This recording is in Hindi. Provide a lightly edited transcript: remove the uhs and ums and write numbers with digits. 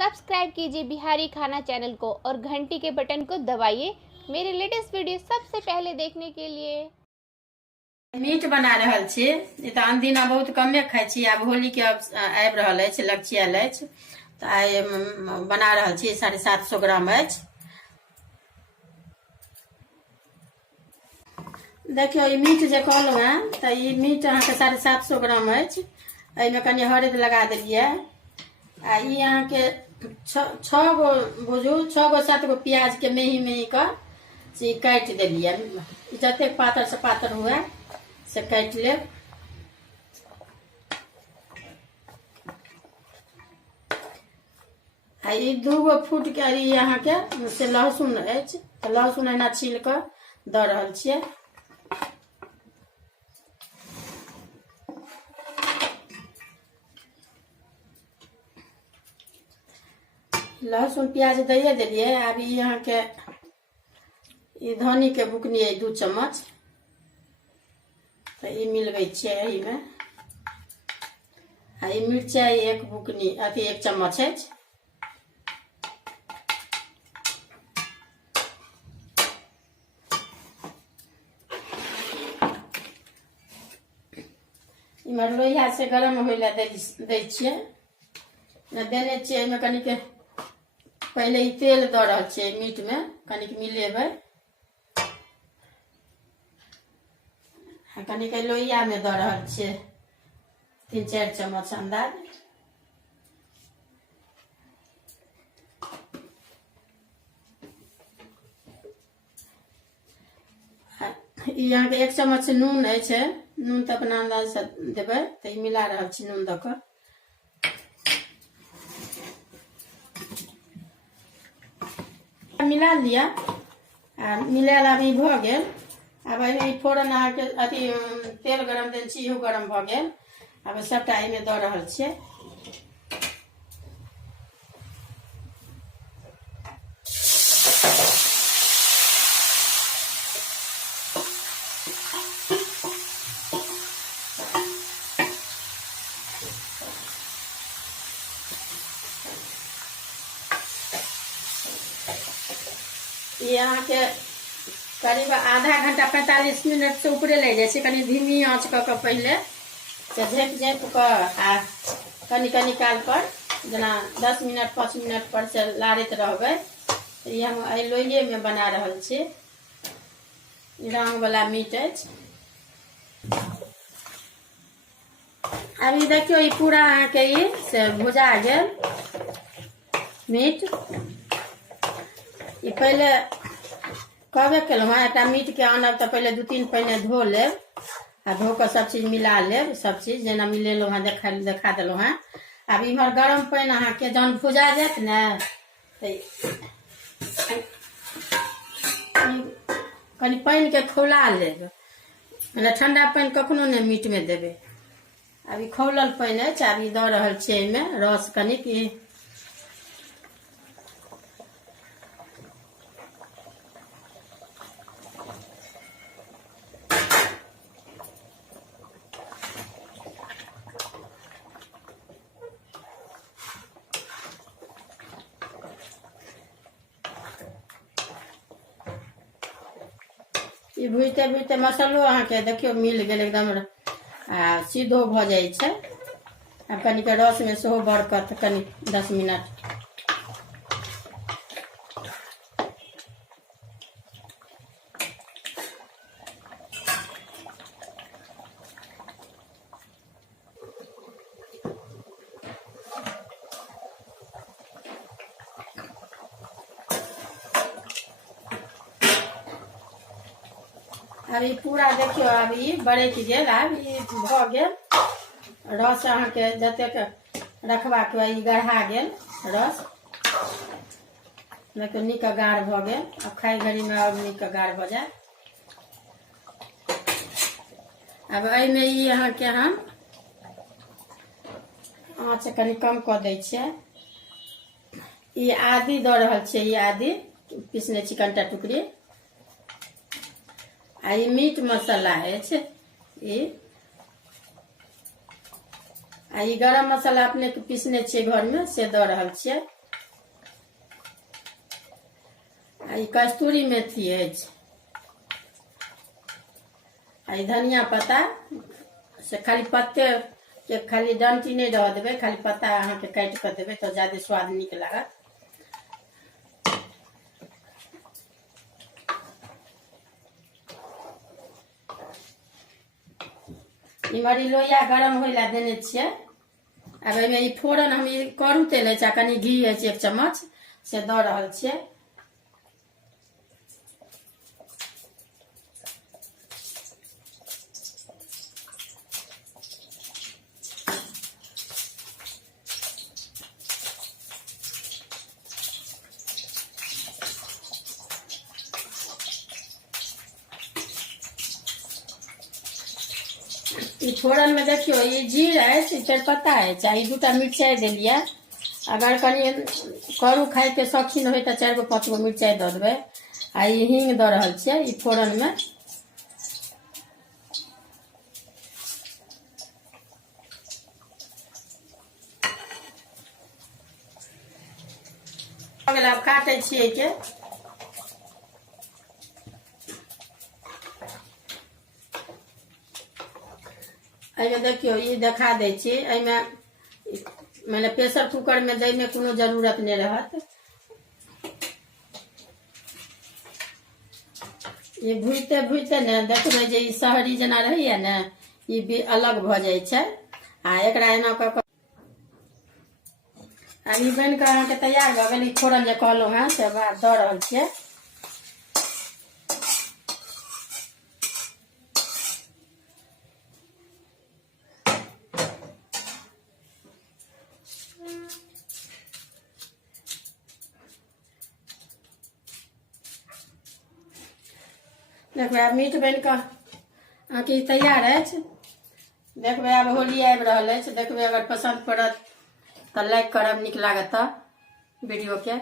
सब्सक्राइब कीजिए बिहारी खाना चैनल को और घंटी के बटन को दबाइए मेरे लेटेस्ट वीडियो सबसे पहले देखने के लिए। मीट बना रहल छी। तो अनदिना बहुत कमे खाई छी। आब होली के आबि रहल अछि, लक्ष्य आयल अछि, तो आइ बना रहल छी। 750 ग्राम अछि। देखियो ई मीट जे कहलहुँ हैं, तो ई मीट अहाँके 750 ग्राम अछि। एहिमे कनि हरदि लगा देलियै। आ ई अहाँके 6 गो बुझू 6 गो 7 गो प्याज के मेही मेही कऽ से काटि देलियै। जतेक पातर से पातर हुए से काटि लेब। आ ई 2 गो फुट के ई अहाँके से लहसुन अछि, तो लहसुन एना छील कऽ दऽ रहल छियै। लहसुन प्याज दैए देलियै। आब ई अहाँके ई धनी के बुकनी है 2 चम्मच, तो ई मिलबै छियै एहिमे। आ ई मिरचाई 1 बुकनी अथी 1 चम्मच अछि। इमहर लोहिया से गरम होइ लए दै छियै। देने छियै एहिमे कनिक पहले ई तेल दऽ रहल छियै मीट में, कनिक मिलेबै। कनिक लोहिया में दऽ रहल छियै 3-4 चम्मच अंदाज। ई अहाँके 1 चम्मच नून अछि। नून तऽ अपना अंदाज से देबै। तो ई मिला रहल छी नून दऽ कऽ। मिला लिया। आ मिलायल आब ई भऽ गेल। आब एहिमे फोरन अहाँके अथी तेल गरम देने छी, इहो गरम भऽ गेल। आब सबटा एहिमे दऽ रहल छियै। ये अहाँके करीब आधा घंटा 45 मिनट से ऊपरे लग जाए छै। कनी धीमी आँच कऽ के पहले से झाँपि झाँपि कऽ आ कनी कनी काल पर जेना 10 मिनट 5 मिनट पर से लारैत रहबै। तो ये हम एहि लोहिये में बना रहल छी। रंग वाला मीट अछि। अभी देखियो ई पूरा अहाँके ई से भुजा गेल मीट। ई पहले कहबे केलहुँ हैं, एकटा मीट के आनब तो पहले 2-3 पहिने धो लेब। आ धो कर सब चीज मिला लेब। सब चीज जेना मिलेलहुँ हैं देखा देलहुँ हैं। अब इमहर गरम पानि अहाँके जहन भुजा जायत ने, कनी पानि के खौला लेब। मतलब ठंडा पानि कखनो नहीं मीट में देबै। अब ई खौलल पानि अछि। अब ई दऽ रहल छियै एहिमे रस कनिक। ई भुजते भुजते मसालो अहाँके देखियो मिल गेल एकदम आ सीधो भऽ जाइ छै। आ कनिक रस में सेहो बरकत कनि 10 मिनट। अब ई पूरा देखियो अब ई बरक गेल। अब ई भऽ गेल रस अहाँके जतेक रखबाक ई गढ़ा गेल रस। देखियो नीक गाढ़ भऽ गेल। अब खाइ घड़ी में अब नीक गाढ़ भऽ जाए। अब एहिमे ई अहाँके हम आँच कनि कम कऽ दै छियै। ई आदी दऽ रहल छियै। ई आदी पीसने छी कनिटा टुकड़ी। आ ई मीट मसाला अछि। आ ई गरम मसाला अपने के पीसने छियै घर में से दऽ रहल छियै। आ ई कस्तूरी मेथी अछि, आ ई धनिया पत्ता से खाली पत्ते के खाली डंटी नहीं रह देवे, खाली पत्ता अहाँ के काट कर देवे तो ज्यादा स्वाद निक लागत। इमहर लोहिया गरम होइ ला देने छियै। अब एहिमे ई फोरन हम ई करू तेल अछि आ कनि घी अछि 1 चम्मच से दऽ रहल छियै। ई फोरन में देखियो ई जीर है, तेजपत्ता है, चाहे 2टा मिर्चाई देलिए। अगर कनी करू खाए के शौकीन हो तो 4 गो 5 गो मिर्चाई दऽ देबै। आ ई हींग दऽ रहल छियै ई फोरन में। अगला काटे छियै के में देखियो ये देखा दे छी। मैंने प्रेशर कुकर में दै में कोनो जरूरत नहीं रहत। ये भूजते भूजते ने देखबे जे ई शहरी जना रहैया ने ई भी अलग भ जाय छै। आ एकरा एना क के आ ई बन के अहाँ के तैयार भ गेल। ई फोरन जे कहलहुं हैं से बाद दऽ रहल छियै। देखबै आब मीट बन कऽ अहाँके तैयार अछि। देखबै आब होली आबि रहल अछि। देखबै अगर पसंद पड़त तऽ लाइक करब, नीक लागत तऽ वीडियो के।